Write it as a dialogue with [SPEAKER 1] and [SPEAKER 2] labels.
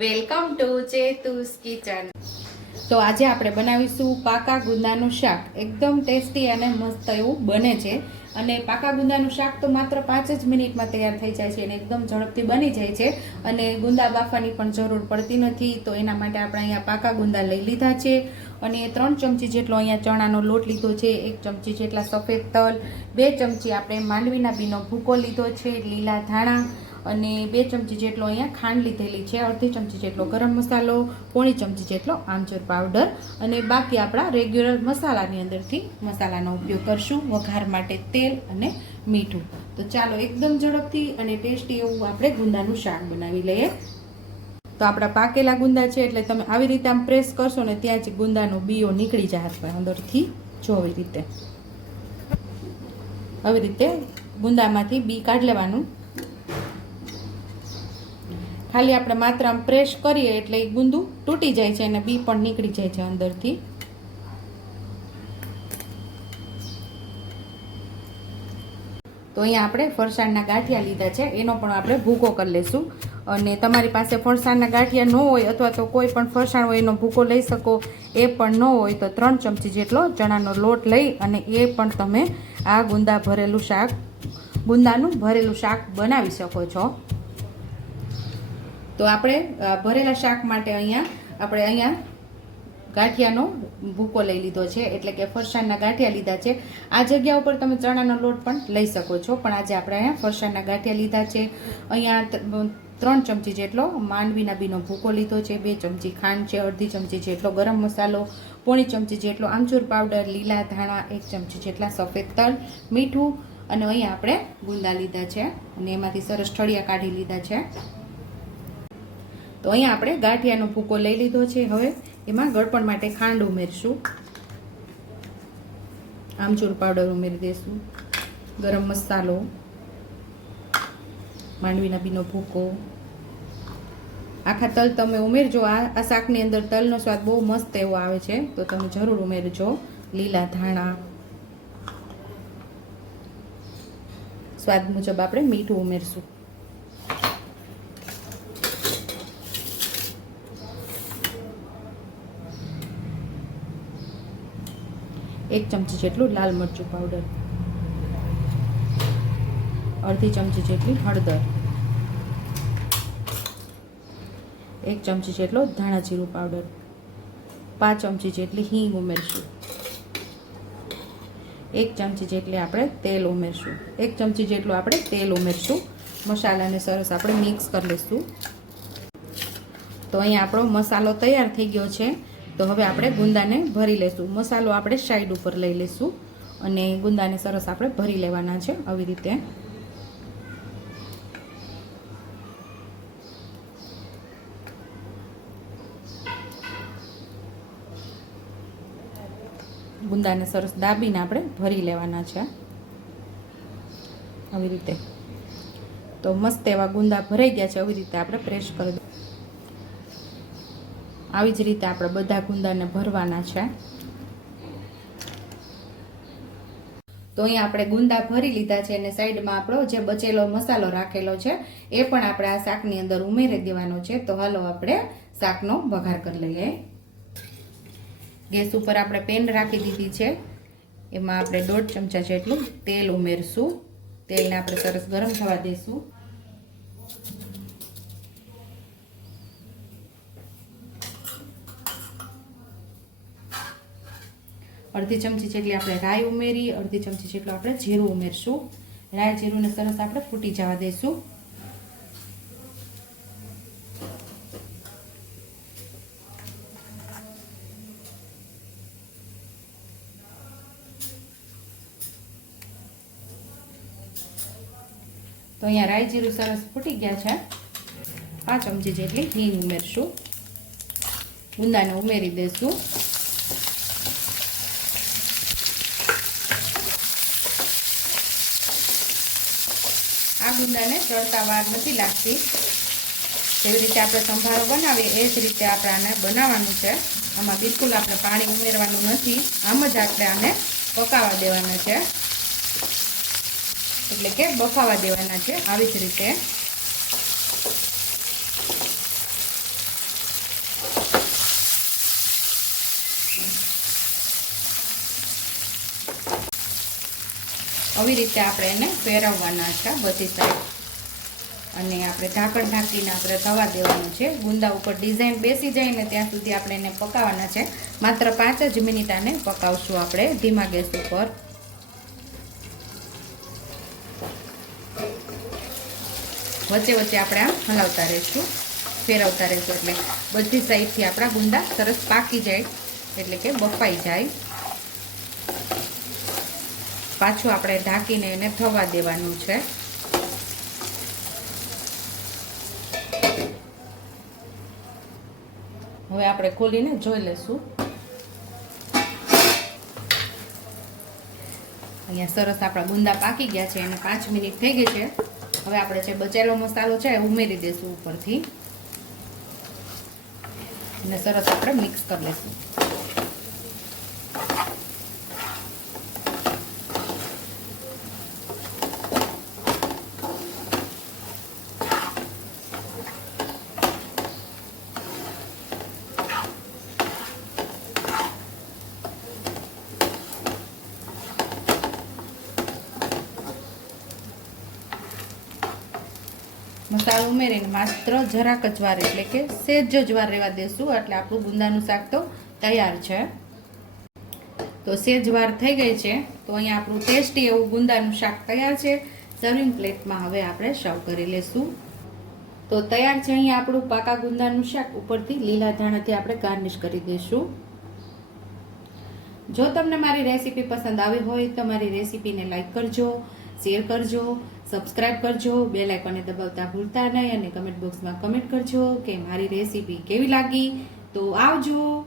[SPEAKER 1] Welcome to ચેતુસ kitchen. તો આજે આપણે બનાવીશું પાકા ગુંદાનું શાક. એકદમ ટેસ્ટી અને મસ્ત એવું બને છે. અને પાકા ગુંદાનું શાક તો માત્ર પાંચ જ મિનિટમાં તૈયાર થઈ જાય છે અને એકદમ ઝડપથી બની જાય છે. અને ગુંદા બાફવાની પણ જરૂર પડતી નથી. તો એના માટે આપણે અહીંયા પાકા ગુંદા લઈ લીધા છે. અને ત્રણ ચમચી જેટલો અહીંયા ચણાનો લોટ લીધો છે. એક ચમચી જેટલા સફેદ તલ. બે ચમચી આપણે માંડવીના બીનો ભૂકો લીધો છે. લીલા ધાણા. અને બે ચમચી જેટલો અહીંયા ખાંડ લીધેલી છે, અડધી ચમચી જેટલો ગરમ મસાલો, પોણી ચમચી જેટલો આમચૂર પાવડર અને બાકી આપણા રેગ્યુલર મસાલાની અંદરથી મસાલાનો ઉપયોગ કરશું, વઘાર માટે તેલ અને મીઠું. તો ચાલો એકદમ ઝડપથી અને ટેસ્ટી એવું આપણે ગુંદાનું શાક બનાવી લઈએ. તો આપણા પાકેલા ગુંદા છે, એટલે તમે આવી રીતે આમ પ્રેસ કરશો ને ત્યાં જ ગુંદાનો બીઓ નીકળી જાય અંદરથી, જો આવી રીતે. આવી રીતે ગુંદામાંથી બી કાઢી લેવાનું. ખાલી આપણે માત્ર આમ પ્રેસ કરીએ એટલે એ ગુંદુ તૂટી જાય છે અને બી પણ નીકળી જાય છે અંદરથી. તો અહીંયા આપણે ફરસાણના ગાંઠિયા લીધા છે. એનો પણ આપણે ભૂકો કરી લઈશું અને તમારી પાસે ફરસાણના ગાંઠિયા ન હોય અથવા તો કોઈ પણ ફરસાણ હોય એનો ભૂકો લઈ શકો. એ પણ ન હોય તો ત્રણ ચમચી જેટલો ચણાનો લોટ લઈ અને એ પણ તમે આ ગુંદા ભરેલું શાક, ગુંદાનું ભરેલું શાક બનાવી શકો છો. તો આપણે ભરેલા શાક માટે અહીંયા, આપણે અહીંયા ગાંઠિયાનો ભૂકો લઈ લીધો છે, એટલે કે ફરસાણના ગાંઠિયા લીધા છે. આ જગ્યા ઉપર તમે ચણાનો લોટ પણ લઈ શકો છો, પણ આજે આપણે અહીંયા ફરસાણના ગાંઠિયા લીધા છે. અહીંયા ત્રણ ચમચી જેટલો માંડવીના બીનો ભૂકો લીધો છે, બે ચમચી ખાંડ છે, અડધી ચમચી જેટલો ગરમ મસાલો, પોણી ચમચી જેટલો આમચૂર પાવડર, લીલા ધાણા, એક ચમચી જેટલા સફેદ તલ, મીઠું, અને અહીંયા આપણે ગુંદા લીધા છે, અને એમાંથી સરસ ઠળિયા કાઢી લીધા છે. તો અહીંયા આપણે ગાંઠિયાનો ભૂકો લઈ લીધો છે. હવે એમાં ગળપણ માટે ખાંડ ઉમેરશું. આમચૂર પાવડર ઉમેરી દઈશું ગરમ મસાલો માંડવીના બીનો ભૂકો. આખા તલ તમે ઉમેરજો. આ શાકની અંદર તલનો સ્વાદ બહુ મસ્ત એવો આવે છે. તો તમે જરૂર ઉમેરજો. લીલા ધાણા. સ્વાદ મુજબ આપણે મીઠું ઉમેરશું. એક ચમચી જેટલું લાલ મરચું પાવડર અડધી ચમચી જેટલી હળદર. એક ચમચી જેટલો ધાણા જીરું પાવડર પાંચ ચમચી જેટલી હિંગ ઉમેરશું. એક ચમચી જેટલી આપણે તેલ ઉમેરશું. એક ચમચી જેટલું આપણે તેલ ઉમેરશું. મસાલાને સરસ આપણે મિક્સ કરી લઈશું. તો અહીં આપણો મસાલો તૈયાર થઈ ગયો છે. તો હવે આપણે ગુંદાને ભરી લઈશું મસાલો આપણે સાઈડ ઉપર લઈ લઈશું અને ગુંદાને સરસ આપણે ભરી લેવાના છે આવી રીતે. ગુંદાને સરસ દાબીને આપણે ભરી લેવાના છે. આવી રીતે. તો મસ્ત એવા ગુંદા ભરાઈ ગયા છે. આવી રીતે આપણે પ્રેસ કરી દો આવી જ રીતે આપણે બધા ગુંદાને ભરવાના છે. તો અહીંયા આપણે ગુંદા ભરી લીધા છે અને સાઈડમાં આપણો જે બચેલો મસાલો રાખેલો છે, એ પણ આપણે આ શાકની અંદર ઉમેરી દેવાનો છે. તો હાલો આપણે શાકનો વઘાર કરી લઈએ. ગેસ ઉપર આપણે પેન રાખી દીધી છે. એમાં આપણે દોઢ ચમચા જેટલું તેલ ઉમેરશું. તેલને આપણે સરસ ગરમ થવા દઈશું અડધી ચમચી જેટલી આપણે રાઈ ઉમેરી, અડધી ચમચી જેટલું આપણે જીરું ઉમેરશું. રાઈ જીરુંને સરસ આપણે ફૂટી જવા દઈશું. તો અહીંયા રાઈ જીરું સરસ ફૂટી ગયા છે. પાંચ ચમચી જેટલી હિંગ ઉમેરશું. ગુંદાને ઉમેરી દઈશું. ગુંદાને ચડતા વાર નથી લાગતી. જેવી રીતે આપણે સંભારો બનાવીએ, એ જ રીતે આપણે આને બનાવવાનું છે. આમાં બિલકુલ આપણે પાણી ઉમેરવાનું નથી. આમ જ આપણે આને પકાવવા દેવાના છે. એટલે કે બફાવા દેવાના છે. આવી જ રીતે આવી રીતે આપણે એને ફેરવવાના છે બધી સાઈડ. અને આપણે ઢાંકણ ઢાંકીને આપણે થવા દેવાનું છે. ગુંદા ઉપર ડિઝાઇન બેસી જાય ને ત્યાં સુધી આપણે એને પકાવવાના છે. માત્ર પાંચ જ મિનિટ આને પકાવશું આપણે ધીમા ગેસ ઉપર. વચ્ચે વચ્ચે આપણે આમ હલાવતા રહીશું. ફેરવતા રહીશું એટલે બધી સાઈડથી આપણા ગુંદા સરસ પાકી જાય. એટલે કે બફાઈ જાય. પાછું આપણે ઢાંકીને એને થવા દેવાનું છે. હવે આપણે ખોલીને જોઈ લેશું. અહીંયા સરસ આપણા ગુંદા પાકી ગયા છે અને પાંચ મિનિટ થઈ ગઈ છે. હવે આપણે જે બચેલો મસાલો છે, એ ઉમેરી દઈશું ઉપરથી. અને સરસ આપણે મિક્સ કરી લઈશું મસાલો ઉમેરીને માત્ર જરાક જ વાર એટલે કે સેજ જ વાર રહેવા દેશું. એટલે આપણું ગુંદાનું શાક તો તૈયાર છે. તો સેજ વાર થઈ ગઈ છે. તો અહીંયા આપણું ટેસ્ટી એવું ગુંદાનું શાક તૈયાર છે. સર્વિંગ પ્લેટમાં હવે આપણે સર્વ કરી લેશું. તો તૈયાર છે અહીંયા આપણું પાકા ગુંદાનું શાક. ઉપરથી લીલા ધાણાથી આપણે ગાર્નિશ કરી દઈશું જો તમને મારી રેસીપી પસંદ આવી હોય તો મારી રેસીપીને લાઈક કરજો, શેર કરજો સબસ્ક્રાઇબ કરજો બે લાઇકોને દબાવતા ભૂલતા નહીં અને કમેન્ટ બોક્સમાં કમેન્ટ કરજો કે મારી રેસીપી કેવી લાગી. તો આવજો.